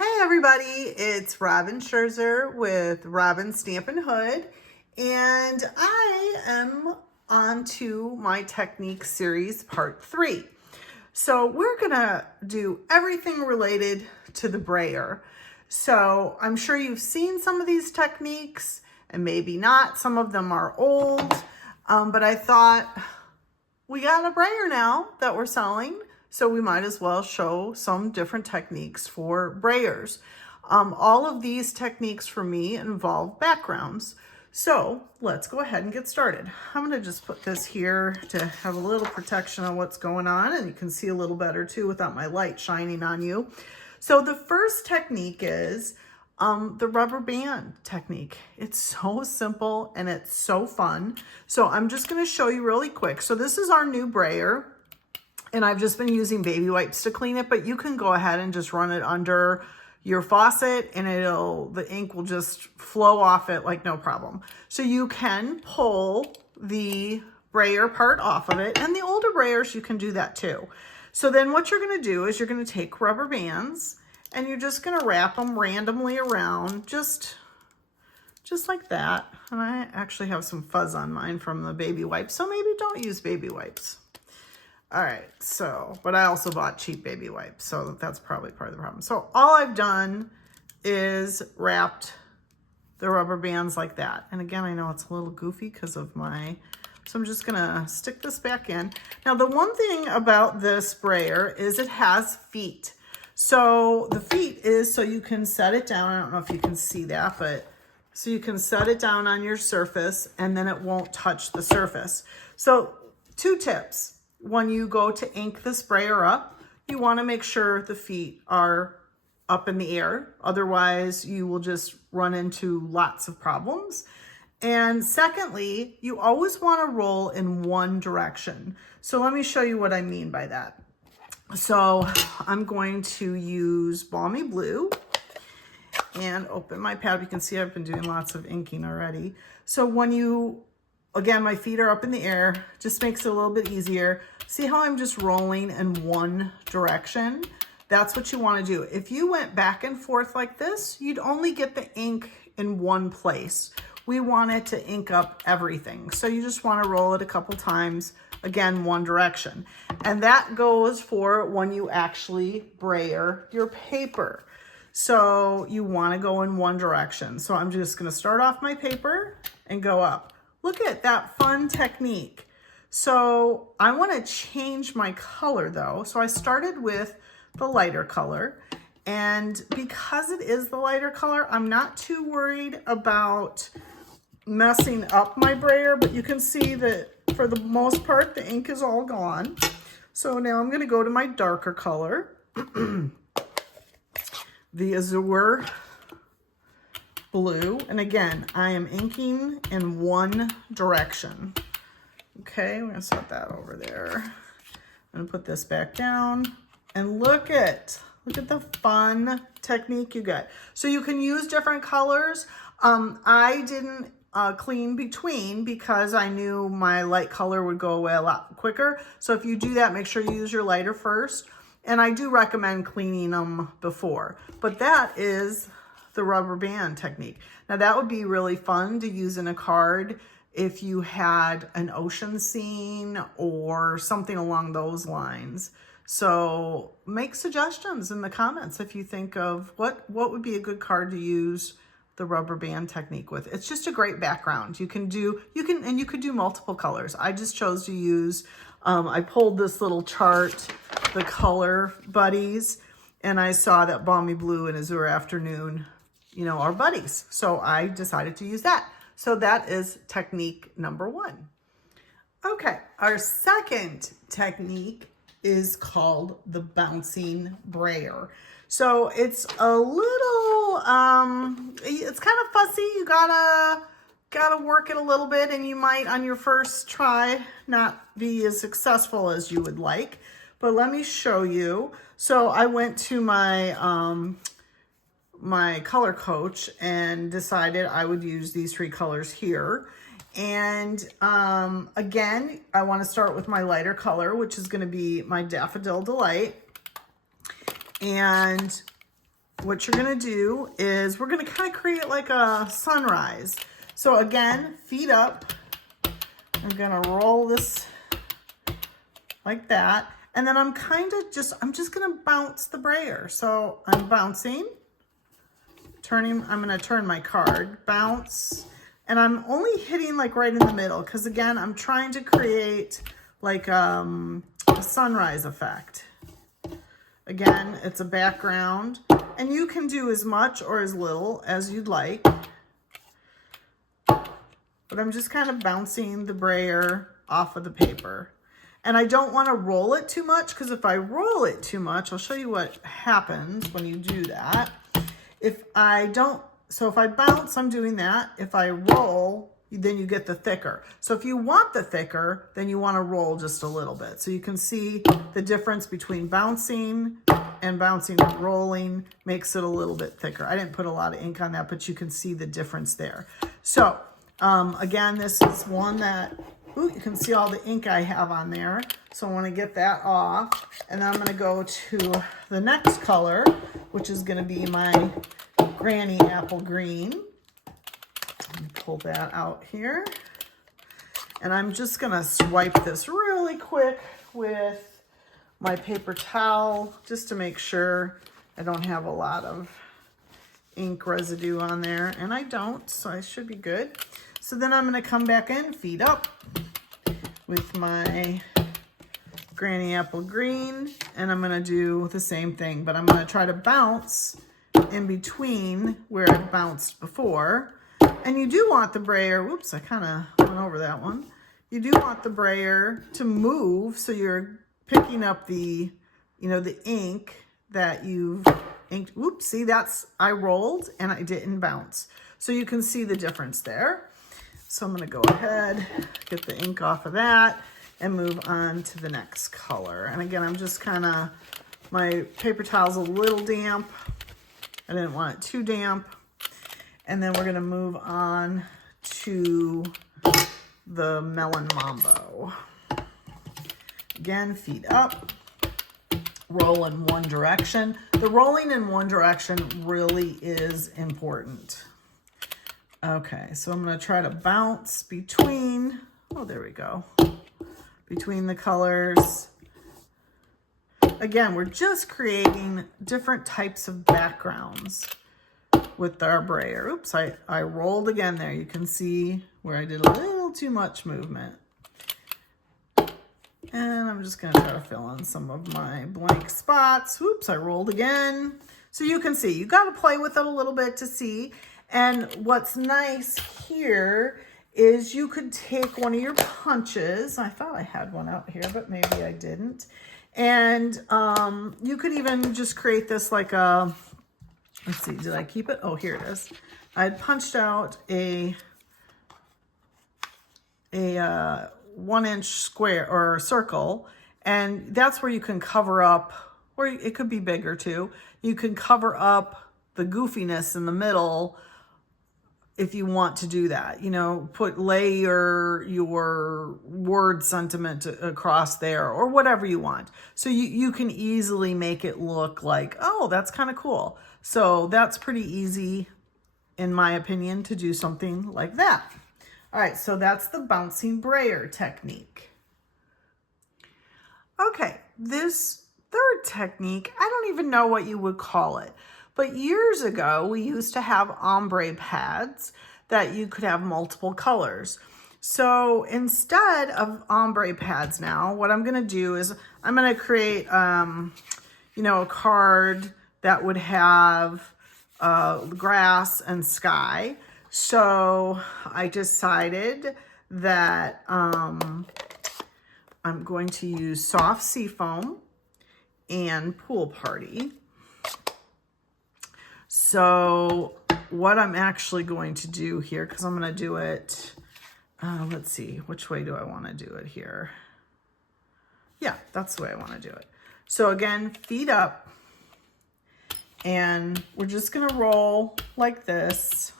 Hey everybody, it's Robin Scherzer with Robin Stampin' Hood, and I am on to my technique series part 3. So we're gonna do everything related to the brayer. So I'm sure you've seen some of these techniques and maybe not. Some of them are old, but I thought we got a brayer now that we're selling, so we might as well show some different techniques for brayers. All of these techniques for me involve backgrounds. So let's go ahead and get started. I'm gonna just put this here to have a little protection on what's going on, and you can see a little better too without my light shining on you. So the first technique is the rubber band technique. It's so simple and it's so fun. So I'm just gonna show you really quick. So this is our new brayer, and I've just been using baby wipes to clean it, but you can go ahead and just run it under your faucet and the ink will just flow off it like no problem. So you can pull the brayer part off of it, and the older brayers, you can do that too. So then what you're gonna do is you're gonna take rubber bands and you're just gonna wrap them randomly around, just like that. And I actually have some fuzz on mine from the baby wipes, so maybe don't use baby wipes. All right, so, but I also bought cheap baby wipes, so that's probably part of the problem. So all I've done is wrapped the rubber bands like that. And again, I know it's a little goofy because of so I'm just gonna stick this back in. Now, the one thing about this brayer is it has feet. So the feet is so you can set it down. I don't know if you can see that, but so you can set it down on your surface and then it won't touch the surface. So 2 tips. When you go to ink the sprayer up, you want to make sure the feet are up in the air. Otherwise, you will just run into lots of problems. And secondly, you always want to roll in one direction. So let me show you what I mean by that. So I'm going to use Balmy Blue and open my pad. You can see I've been doing lots of inking already. So again, my feet are up in the air, just makes it a little bit easier. See how I'm just rolling in one direction? That's what you want to do. If you went back and forth like this, you'd only get the ink in one place. We want it to ink up everything. So you just want to roll it a couple times, again, one direction. And that goes for when you actually brayer your paper. So you want to go in one direction. So I'm just going to start off my paper and go up. Look at that fun technique. So I want to change my color though. So I started with the lighter color, and because it is the lighter color, I'm not too worried about messing up my brayer, but you can see that for the most part, the ink is all gone. So now I'm going to go to my darker color, the azure blue. And again, I am inking in one direction. Okay, I'm gonna set that over there. I'm gonna put this back down, and look at the fun technique you get. So you can use different colors. I didn't clean between because I knew my light color would go away a lot quicker. So if you do that, make sure you use your lighter first. And I do recommend cleaning them before, but that is the rubber band technique. Now that would be really fun to use in a card if you had an ocean scene or something along those lines. So make suggestions in the comments if you think of what would be a good card to use the rubber band technique with. It's just a great background. You could do multiple colors. I just chose to use, I pulled this little chart, the color buddies, and I saw that Balmy Blue and Azure Afternoon, are buddies. So I decided to use that. So that is technique number 1. Okay, our second technique is called the bouncing brayer. So it's a little, it's kind of fussy. You gotta work it a little bit, and you might on your first try not be as successful as you would like. But let me show you. So I went to my my color coach and decided I would use these 3 colors here. And again, I want to start with my lighter color, which is going to be my Daffodil Delight. And what you're gonna do is we're gonna kind of create like a sunrise. So again, feet up. I'm gonna roll this like that. And then I'm just gonna bounce the brayer. So I'm bouncing, turning, I'm gonna turn my card, bounce, and I'm only hitting like right in the middle because again, I'm trying to create like a sunrise effect. Again, it's a background, and you can do as much or as little as you'd like. But I'm just kind of bouncing the brayer off of the paper. And I don't want to roll it too much because if I roll it too much, I'll show you what happens when you do that. If I bounce, I'm doing that. If I roll, then you get the thicker. So if you want the thicker, then you want to roll just a little bit. So you can see the difference between bouncing and rolling makes it a little bit thicker. I didn't put a lot of ink on that, but you can see the difference there. So again, this is one that, you can see all the ink I have on there. So I want to get that off. And then I'm going to go to the next color, which is going to be my Granny Apple Green. Let me pull that out here. And I'm just going to swipe this really quick with my paper towel just to make sure I don't have a lot of ink residue on there. And I don't, so I should be good. So then I'm going to come back in, feet up with my Granny Apple Green, and I'm going to do the same thing, but I'm going to try to bounce in between where I bounced before. And you do want the brayer, whoops, I kind of went over that one. You do want the brayer to move so you're picking up the, the ink that you've inked. Whoops, see, I rolled and I didn't bounce. So you can see the difference there. So I'm going to go ahead, get the ink off of that, and move on to the next color. And again, I'm just my paper towel's a little damp. I didn't want it too damp. And then we're going to move on to the Melon Mambo. Again, feet up, roll in one direction. The rolling in one direction really is important. Okay, so I'm going to try to bounce between, there we go, between the colors. Again, we're just creating different types of backgrounds with our brayer. Oops, I rolled again there. You can see where I did a little too much movement. And I'm just going to try to fill in some of my blank spots. Oops, I rolled again. So you can see, you got to play with it a little bit to see. And what's nice here is you could take one of your punches. I thought I had one out here, but maybe I didn't. And you could even just create this like a, let's see, did I keep it? Oh, here it is. I had punched out a 1-inch square or circle, and that's where you can cover up, or it could be bigger too. You can cover up the goofiness in the middle if you want to do that, lay your word sentiment across there or whatever you want. So you can easily make it look like, oh, that's kind of cool. So that's pretty easy, in my opinion, to do something like that. All right, so that's the bouncing brayer technique. Okay, this third technique, I don't even know what you would call it. But years ago, we used to have ombre pads that you could have multiple colors. So instead of ombre pads now, what I'm going to do is I'm going to create, a card that would have grass and sky. So I decided that I'm going to use soft seafoam and pool party. So what I'm actually going to do here, because I'm going to do it, let's see, which way do I want to do it here? Yeah, that's the way I want to do it. So again, feet up, and we're just going to roll like this.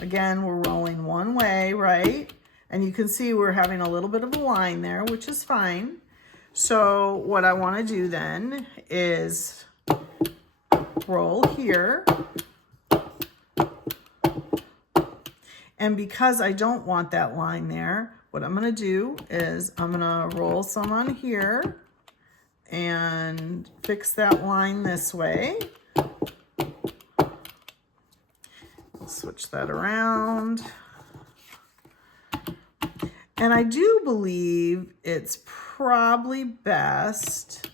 Again, we're rolling one way, right? And you can see we're having a little bit of a line there, which is fine. So what I want to do then is roll here. And because I don't want that line there, what I'm gonna do is I'm gonna roll some on here and fix that line this way. Switch that around. And I do believe it's probably best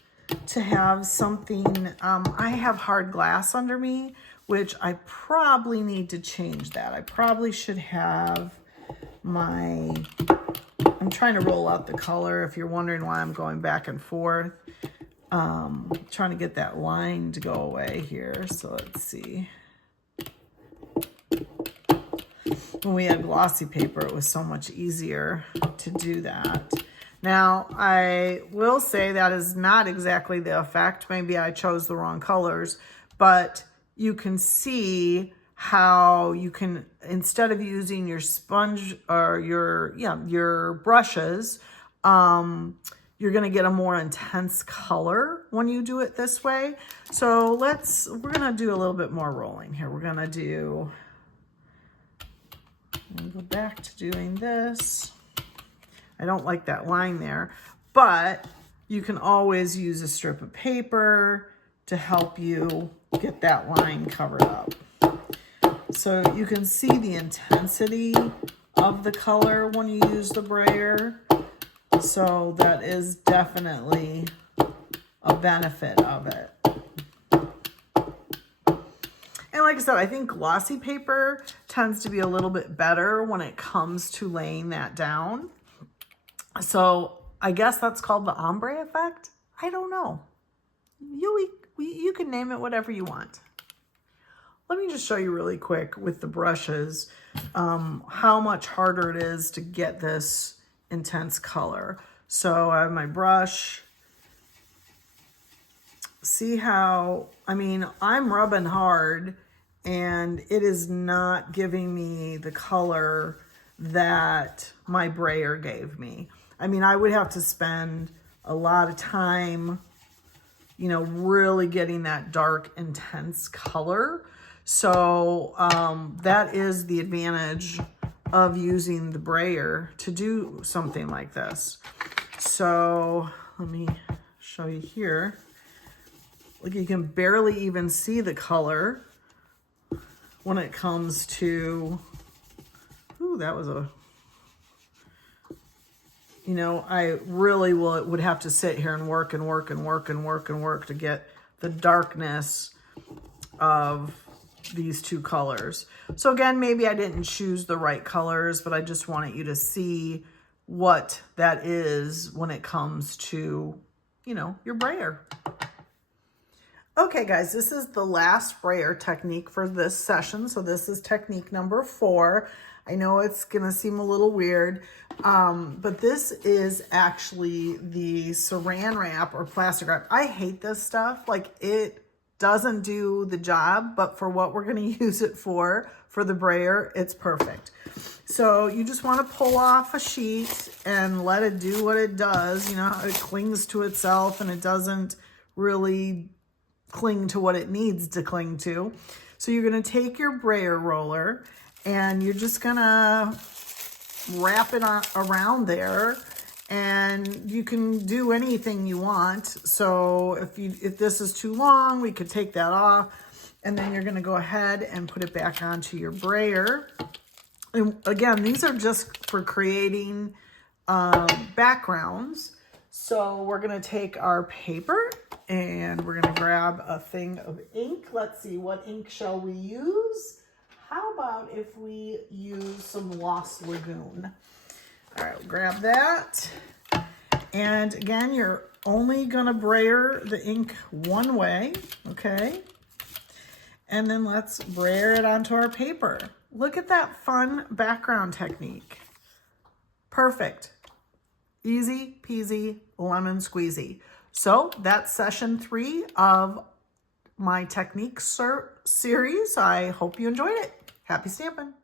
to have something, I have hard glass under me, which I probably need to change that. I probably should have my, I'm trying to roll out the color if you're wondering why I'm going back and forth. Trying to get that line to go away here. So let's see. When we had glossy paper, it was so much easier to do that. Now, I will say that is not exactly the effect. Maybe I chose the wrong colors, but you can see how you can, instead of using your sponge or your brushes, you're gonna get a more intense color when you do it this way. So we're gonna do a little bit more rolling here. We're gonna do, and go back to doing this. I don't like that line there, but you can always use a strip of paper to help you get that line covered up. So you can see the intensity of the color when you use the brayer. So that is definitely a benefit of it. And like I said, I think glossy paper tends to be a little bit better when it comes to laying that down. So I guess that's called the ombre effect. I don't know. You can name it whatever you want. Let me just show you really quick with the brushes how much harder it is to get this intense color. So I have my brush. See how, I mean, I'm rubbing hard and it is not giving me the color that my brayer gave me. I mean, I would have to spend a lot of time, you know, really getting that dark, intense color. So that is the advantage of using the brayer to do something like this. So let me show you here. Like, you can barely even see the color when it comes to, ooh, that was a, you know, I really would have to sit here and work to get the darkness of these two colors. So again, maybe I didn't choose the right colors, but I just wanted you to see what that is when it comes to, you know, your brayer. Okay, guys, this is the last brayer technique for this session. So this is technique number 4. I know it's gonna seem a little weird, but this is actually the saran wrap or plastic wrap. I hate this stuff. Like, it doesn't do the job, but for what we're gonna use it for the brayer, it's perfect. So you just wanna pull off a sheet and let it do what it does. You know, it clings to itself and it doesn't really cling to what it needs to cling to. So you're gonna take your brayer roller and you're just gonna wrap it around there, and you can do anything you want. So if this is too long, we could take that off, and then you're gonna go ahead and put it back onto your brayer. And again, these are just for creating backgrounds. So we're gonna take our paper and we're gonna grab a thing of ink. Let's see, what ink shall we use? How about if we use some Lost Lagoon? All right, we'll grab that. And again, you're only gonna brayer the ink one way, okay? And then let's brayer it onto our paper. Look at that fun background technique. Perfect. Easy peasy, lemon squeezy. So that's session 3 of my technique series. I hope you enjoyed it. Happy stamping.